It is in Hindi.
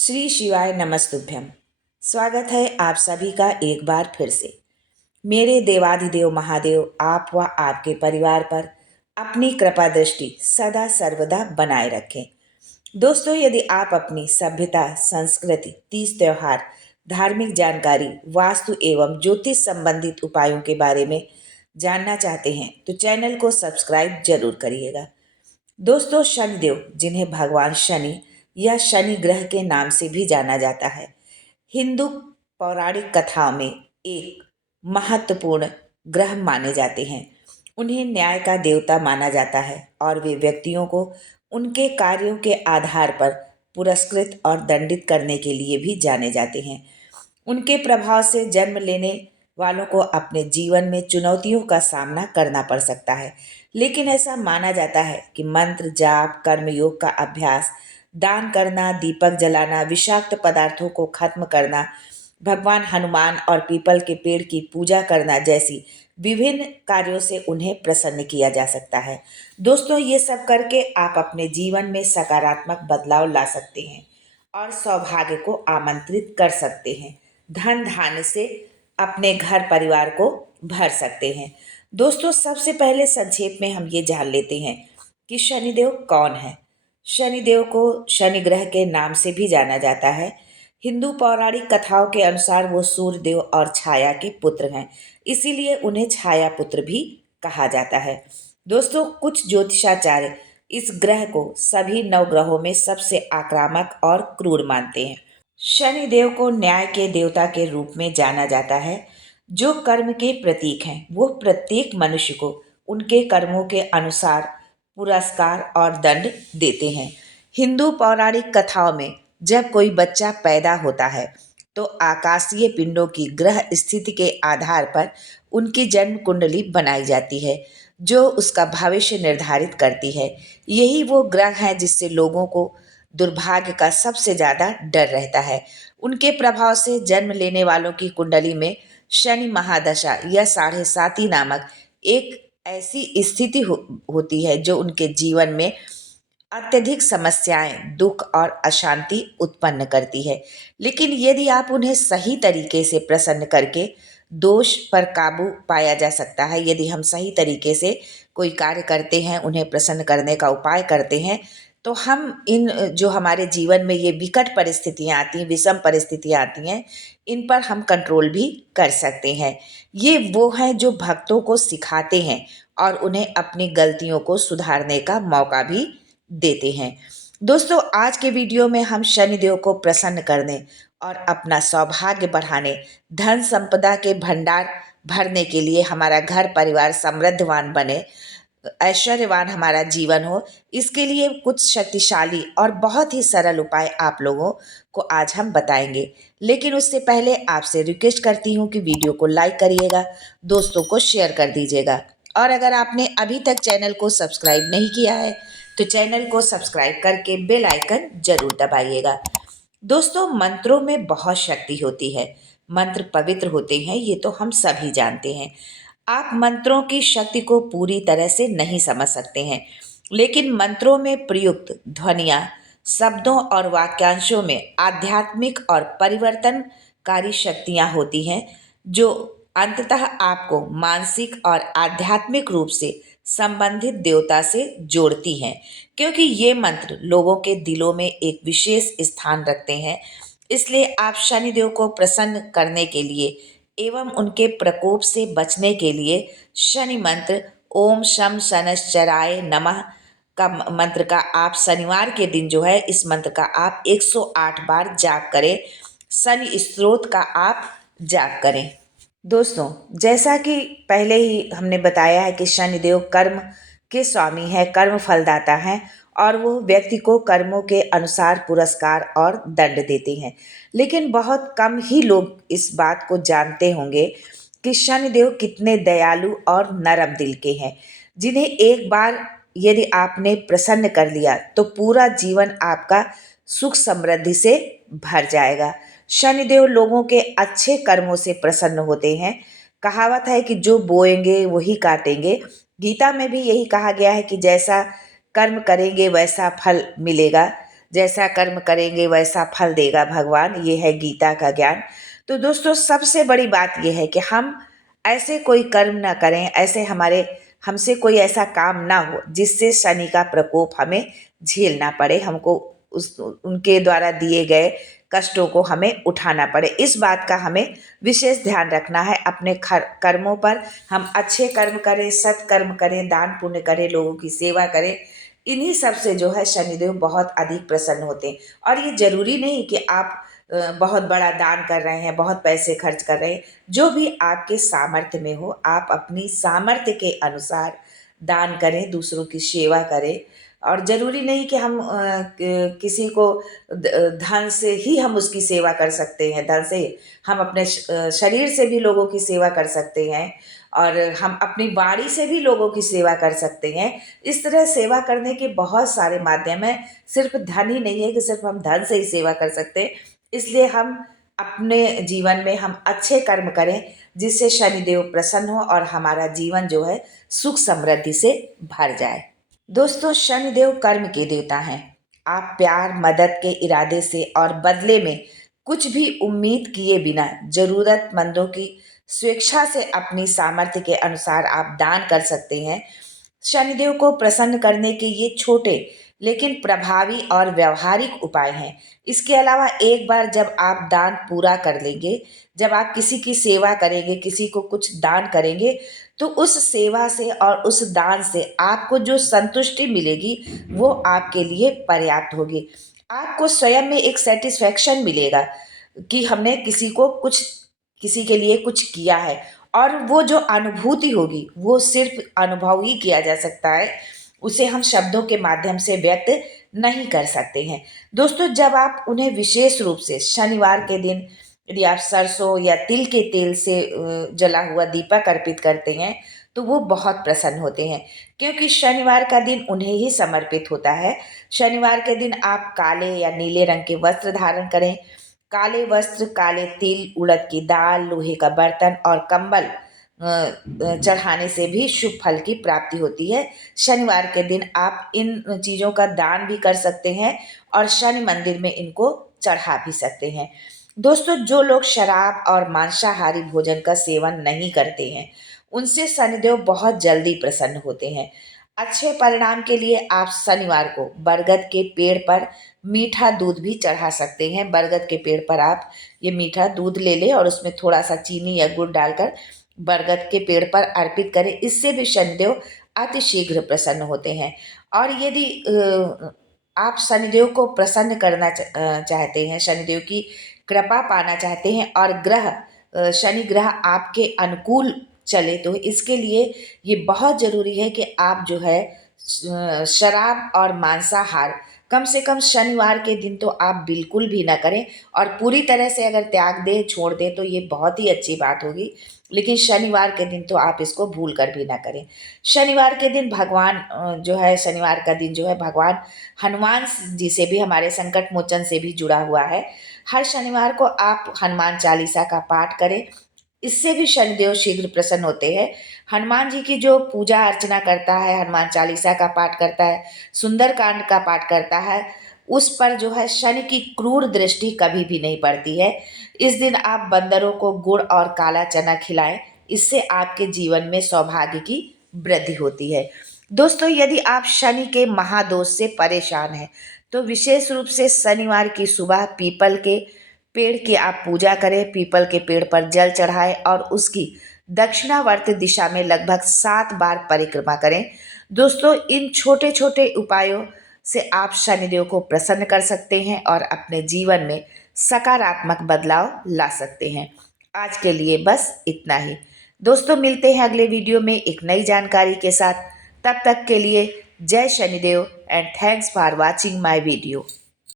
श्री शिवाय नमस्तुभ्यम। स्वागत है आप सभी का एक बार फिर से। मेरे देवाधिदेव महादेव आप व आपके परिवार पर अपनी कृपा दृष्टि सदा सर्वदा बनाए रखें। दोस्तों, यदि आप अपनी सभ्यता, संस्कृति, तीज त्योहार, धार्मिक जानकारी, वास्तु एवं ज्योतिष संबंधित उपायों के बारे में जानना चाहते हैं तो चैनल को सब्सक्राइब जरूर करिएगा। दोस्तों, शनिदेव, जिन्हें भगवान शनि या शनि ग्रह के नाम से भी जाना जाता है, हिंदू पौराणिक कथाओं में एक महत्वपूर्ण ग्रह माने जाते हैं। उन्हें न्याय का देवता माना जाता है और वे व्यक्तियों को उनके कार्यों के आधार पर पुरस्कृत और दंडित करने के लिए भी जाने जाते हैं। उनके प्रभाव से जन्म लेने वालों को अपने जीवन में चुनौतियों का सामना करना पड़ सकता है, लेकिन ऐसा माना जाता है कि मंत्र जाप, कर्मयोग का अभ्यास, दान करना, दीपक जलाना, विषाक्त पदार्थों को खत्म करना, भगवान हनुमान और पीपल के पेड़ की पूजा करना जैसी विभिन्न कार्यों से उन्हें प्रसन्न किया जा सकता है। दोस्तों, ये सब करके आप अपने जीवन में सकारात्मक बदलाव ला सकते हैं और सौभाग्य को आमंत्रित कर सकते हैं। धन धान्य से अपने घर परिवार को भर सकते हैं। दोस्तों, सबसे पहले संक्षेप में हम ये जान लेते हैं कि शनिदेव कौन है। शनिदेव को शनि ग्रह के नाम से भी जाना जाता है। हिंदू पौराणिक कथाओं के अनुसार वो सूर्यदेव और छाया के पुत्र हैं, इसीलिए उन्हें छाया पुत्र भी कहा जाता है। दोस्तों, कुछ ज्योतिषाचार्य इस ग्रह को सभी नवग्रहों में सबसे आक्रामक और क्रूर मानते हैं। शनि देव को न्याय के देवता के रूप में जाना जाता है, जो कर्म के प्रतीक हैं। वो प्रत्येक मनुष्य को उनके कर्मों के अनुसार पुरस्कार और दंड देते हैं। हिंदू पौराणिक कथाओं में जब कोई बच्चा पैदा होता है तो आकाशीय पिंडों की ग्रह स्थिति के आधार पर उनकी जन्म कुंडली बनाई जाती है, जो उसका भविष्य निर्धारित करती है। यही वो ग्रह हैं जिससे लोगों को दुर्भाग्य का सबसे ज़्यादा डर रहता है। उनके प्रभाव से जन्म लेने वालों की कुंडली में शनि महादशा या साढ़े साती नामक एक ऐसी स्थिति होती है जो उनके जीवन में अत्यधिक समस्याएं, दुख और अशांति उत्पन्न करती है। लेकिन यदि आप उन्हें सही तरीके से प्रसन्न करके दोष पर काबू पाया जा सकता है। यदि हम सही तरीके से कोई कार्य करते हैं, उन्हें प्रसन्न करने का उपाय करते हैं, तो हम इन जो हमारे जीवन में ये विकट परिस्थितियाँ आती हैं, विषम परिस्थितियाँ आती हैं, इन पर हम कंट्रोल भी कर सकते हैं। ये वो हैं जो भक्तों को सिखाते हैं और उन्हें अपनी गलतियों को सुधारने का मौका भी देते हैं। दोस्तों, आज के वीडियो में हम शनिदेव को प्रसन्न करने और अपना सौभाग्य बढ़ाने, धन संपदा के भंडार भरने के लिए, हमारा घर परिवार समृद्धवान बने, ऐश्वर्यवान हमारा जीवन हो, इसके लिए कुछ शक्तिशाली और बहुत ही सरल उपाय आप लोगों को आज हम बताएंगे। लेकिन उससे पहले आपसे रिक्वेस्ट करती हूँ कि वीडियो को लाइक करिएगा, दोस्तों को शेयर कर दीजिएगा, और अगर आपने अभी तक चैनल को सब्सक्राइब नहीं किया है तो चैनल को सब्सक्राइब करके बेल आइकन जरूर दबाइएगा। दोस्तों, मंत्रों में बहुत शक्ति होती है। मंत्र पवित्र होते हैं, ये तो हम सभी जानते हैं। आप मंत्रों की शक्ति को पूरी तरह से नहीं समझ सकते हैं, लेकिन मंत्रों में प्रयुक्त ध्वनियाँ, शब्दों और वाक्यांशों में आध्यात्मिक और परिवर्तनकारी शक्तियाँ होती हैं, जो अंततः आपको मानसिक और आध्यात्मिक रूप से संबंधित देवता से जोड़ती हैं, क्योंकि ये मंत्र लोगों के दिलों में एक विशेष स्थान रखते हैं। इसलिए आप शनिदेव को प्रसन्न करने के लिए एवं उनके प्रकोप से बचने के लिए शनि मंत्र ओम शम शनश्चराय नमः का मंत्र का आप शनिवार के दिन जो है इस मंत्र का आप 108 बार जाप करें। शनि स्तोत्र का आप जाप करें। दोस्तों, जैसा कि पहले ही हमने बताया है कि शनिदेव कर्म के स्वामी है, कर्म फलदाता हैं, और वो व्यक्ति को कर्मों के अनुसार पुरस्कार और दंड देते हैं। लेकिन बहुत कम ही लोग इस बात को जानते होंगे कि शनिदेव कितने दयालु और नरम दिल के हैं, जिन्हें एक बार यदि आपने प्रसन्न कर लिया तो पूरा जीवन आपका सुख समृद्धि से भर जाएगा। शनिदेव लोगों के अच्छे कर्मों से प्रसन्न होते हैं। कहावत है कि जो बोएंगे वही काटेंगे। गीता में भी यही कहा गया है कि जैसा कर्म करेंगे वैसा फल मिलेगा। जैसा कर्म करेंगे वैसा फल देगा भगवान, ये है गीता का ज्ञान। तो दोस्तों सबसे बड़ी बात यह है कि हम ऐसे कोई कर्म ना करें, ऐसे हमसे कोई ऐसा काम ना हो जिससे शनि का प्रकोप हमें झेलना पड़े, हमको उस उनके द्वारा दिए गए कष्टों को हमें उठाना पड़े। इस बात का हमें विशेष ध्यान रखना है। अपने कर्मों पर हम अच्छे कर्म करें, सत्कर्म करें, दान पुण्य करें, लोगों की सेवा करें। इन्हीं सब से जो है शनिदेव बहुत अधिक प्रसन्न होते हैं। और ये जरूरी नहीं कि आप बहुत बड़ा दान कर रहे हैं, बहुत पैसे खर्च कर रहे हैं। जो भी आपके सामर्थ्य में हो, आप अपनी सामर्थ्य के अनुसार दान करें, दूसरों की सेवा करें। और ज़रूरी नहीं कि हम किसी को धन से ही हम उसकी सेवा कर सकते हैं। धन से हम अपने शरीर से भी लोगों की सेवा कर सकते हैं, और हम अपनी वाणी से भी लोगों की सेवा कर सकते हैं। इस तरह सेवा करने के बहुत सारे माध्यम हैं। सिर्फ धन ही नहीं है कि सिर्फ हम धन से ही सेवा कर सकते हैं। इसलिए हम अपने जीवन में हम अच्छे कर्म करें जिससे शनिदेव प्रसन्न हो और हमारा जीवन जो है सुख समृद्धि से भर जाए। दोस्तों शनिदेव कर्म के देवता हैं। आप प्यार मदद के इरादे से और बदले में कुछ भी उम्मीद किए बिना जरूरतमंदों की स्वेच्छा से अपनी सामर्थ्य के अनुसार आप दान कर सकते हैं। शनिदेव को प्रसन्न करने के ये छोटे लेकिन प्रभावी और व्यवहारिक उपाय हैं। इसके अलावा एक बार जब आप दान पूरा कर लेंगे, जब आप किसी की सेवा करेंगे, किसी को कुछ दान करेंगे, तो उस सेवा से और उस दान से आपको जो संतुष्टि मिलेगी वो आपके लिए पर्याप्त होगी। आपको स्वयं में एक सेटिस्फैक्शन मिलेगा कि हमने किसी के लिए कुछ किया है। और वो जो अनुभूति होगी वो सिर्फ अनुभव ही किया जा सकता है, उसे हम शब्दों के माध्यम से व्यक्त नहीं कर सकते हैं। दोस्तों जब आप उन्हें विशेष रूप से शनिवार के दिन यदि आप सरसों या तिल के तेल से जला हुआ दीपक अर्पित करते हैं तो वो बहुत प्रसन्न होते हैं, क्योंकि शनिवार का दिन उन्हें ही समर्पित होता है। शनिवार के दिन आप काले या नीले रंग के वस्त्र धारण करें। काले वस्त्र, काले तिल, उड़द की दाल, लोहे का बर्तन और कंबल चढ़ाने से भी शुभ फल की प्राप्ति होती है। शनिवार के दिन आप इन चीज़ों का दान भी कर सकते हैं और शनि मंदिर में इनको चढ़ा भी सकते हैं। दोस्तों जो लोग शराब और मांसाहारी भोजन का सेवन नहीं करते हैं उनसे शनिदेव बहुत जल्दी प्रसन्न होते हैं। अच्छे परिणाम के लिए आप शनिवार को बरगद के पेड़ पर मीठा दूध भी चढ़ा सकते हैं। बरगद के पेड़ पर आप ये मीठा दूध ले लें और उसमें थोड़ा सा चीनी या गुड़ डालकर बरगद के पेड़ पर अर्पित करें। इससे भी शनिदेव अति शीघ्र प्रसन्न होते हैं। और यदि आप शनिदेव को प्रसन्न करना चाहते हैं, शनिदेव की कृपा पाना चाहते हैं और शनि ग्रह आपके अनुकूल चले, तो इसके लिए ये बहुत ज़रूरी है कि आप जो है शराब और मांसाहार कम से कम शनिवार के दिन तो आप बिल्कुल भी ना करें। और पूरी तरह से अगर त्याग दें, छोड़ दें तो ये बहुत ही अच्छी बात होगी, लेकिन शनिवार के दिन तो आप इसको भूल कर भी ना करें। शनिवार के दिन शनिवार का दिन जो है भगवान हनुमान जी से भी, हमारे संकट मोचन से भी जुड़ा हुआ है। हर शनिवार को आप हनुमान चालीसा का पाठ करें, इससे भी शनिदेव शीघ्र प्रसन्न होते हैं। हनुमान जी की जो पूजा अर्चना करता है, हनुमान चालीसा का पाठ करता है, सुंदरकांड का पाठ करता है, उस पर जो है शनि की क्रूर दृष्टि कभी भी नहीं पड़ती है। इस दिन आप बंदरों को गुड़ और काला चना खिलाएं, इससे आपके जीवन में सौभाग्य की वृद्धि होती है। दोस्तों यदि आप शनि के महादोष से परेशान हैं तो विशेष रूप से शनिवार की सुबह पीपल के पेड़ की आप पूजा करें, पीपल के पेड़ पर जल चढ़ाएं और उसकी दक्षिणावर्त दिशा में लगभग 7 बार परिक्रमा करें। दोस्तों इन छोटे छोटे उपायों से आप शनिदेव को प्रसन्न कर सकते हैं और अपने जीवन में सकारात्मक बदलाव ला सकते हैं। आज के लिए बस इतना ही। दोस्तों मिलते हैं अगले वीडियो में एक नई जानकारी के साथ। तब तक के लिए जय Shanidev and thanks for watching my video.